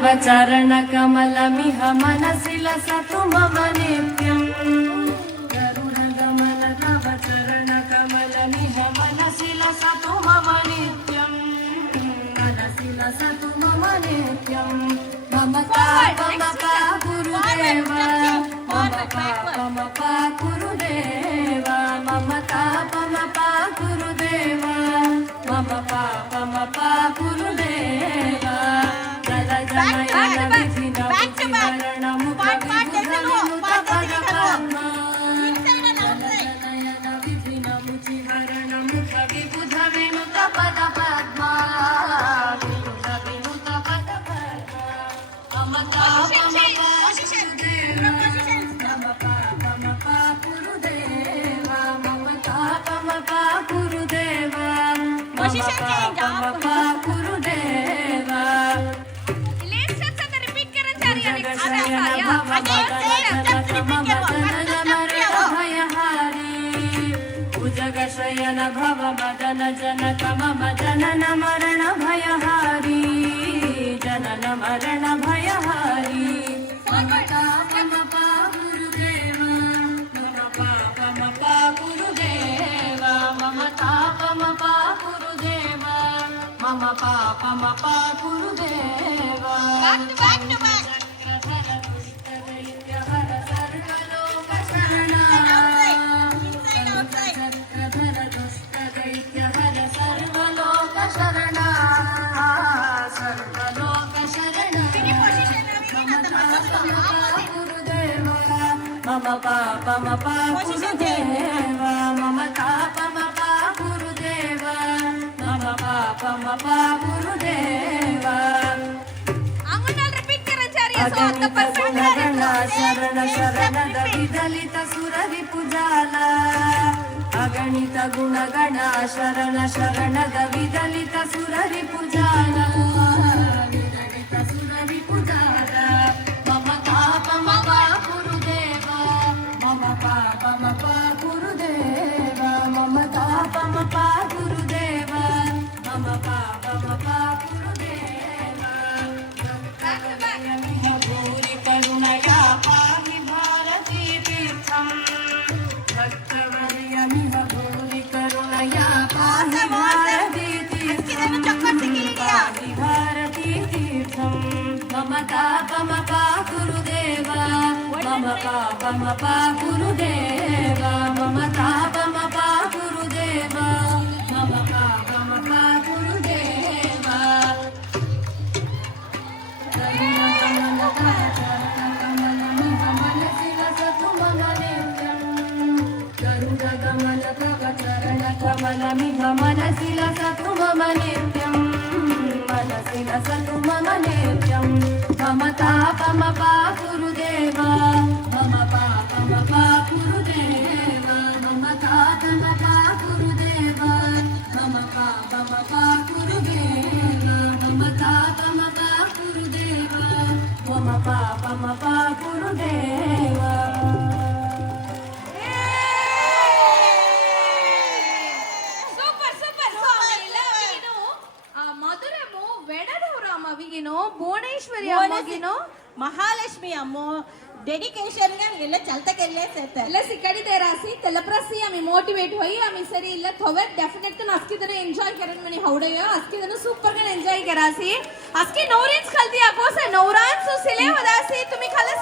तव चरणकमलमिह मनसि लसतु मम नित्यम् गरुडगमन तव चरणकमलमिह मनसि लसतु मम नित्यम् मनसि लसतु मम नित्यम् मम पापमपा गुरुदेव मम पापमपा गुरुदेव मम पापमपा गुरुदेव मम पापमपा गुरुदेव जल जनयन विधिन मुचिहरण मुख विबुध विनुत पद पद्मा विनुत पद पद्मा मम पापमपा गुरुदेव मम पापमपा गुरुदेव मम पापमपा गुरुदेव जगशयन भव मदन जनक मम जनन मरण भयहारी जनन मरण भयहारी मम पापमपा गुरुदेव मम पापमपा गुरुदेव मम पापमपा गुरुदेव मम पापमपा गुरुदेव मम पापमपा गुरुदेव मम तापमपा गुरुदेव मम पापमपा गुरुदेव शरण शरण दलित सुररि पुजाला अगणित गुणगण शरण शरण दलित सुररि पुजाला विदलित सुररि पुजाला मम तापमपा गुरुदेव मम पापमपा गुरुदेव मम तापमपा गुरुदेव मम पापमपा गुरुदेव भूरि करुणया पाहि भारती तीर्थम् भक्तवर्यमिह भूरि करुणया पाहि भारती तीर्थम् पाहि भारती तीर्थम् मम तापमपा गुरुदेव मम पापमपा गुरुदेव मम तापमपा गुरुदेव मम पापमपा गुरुदेव गरुडगमन तव चरणकमलमिह मनसि लसतु मम नित्यम् मनसि लसतु मम नित्यम् मम तापमपा गुरुदेव मम पापमपा गुरुदेव मम तापमपा गुरुदेव मम पापमपा गुरुदेव मम तापमपा गुरुदेव मम पापमपा गुरुदेव ಭುವನೇಶ್ವರಿ ಅಮ್ಮಗಿನೋ ಮಹಾಲಕ್ಷ್ಮಿ ಅಮ್ಮೋ डेडिकेशन గా ಎಲ್ಲ ಚಲ್ತಕೆಲ್ಲೇಸೆತೆ ಎಲ್ಲ ಸಿಕ್ಕಡಿದೆ ರಾಸಿ ತಲಪ್ರಸಿ ಆಮಿ ಮೋಟಿವೇಟ್ ಹೋಯಿ ಆಮಿ ಸರಿ ಇಲ್ಲ ಥೋವೆ ಡೆಫಿನೆಟ್ ಅಸ್ಕಿದನೆ ಎಂಜಾಯ್ ಕರನ್ ಮನಿ ಹೌಡಯ ಅಸ್ಕಿದನೆ ಸೂಪರ್ ಗ ಎಂಜಾಯ್ ಕರಾಸಿ ಅಸ್ಕಿ ನೌರಿನ್ಸ್ ಖಲ್ದಿ ಆಗೋಸೆ ನೌರಾನ್ಸು ಸಿಲೆ ವದಾಸಿ ತುಮಿ ಖಲಸ್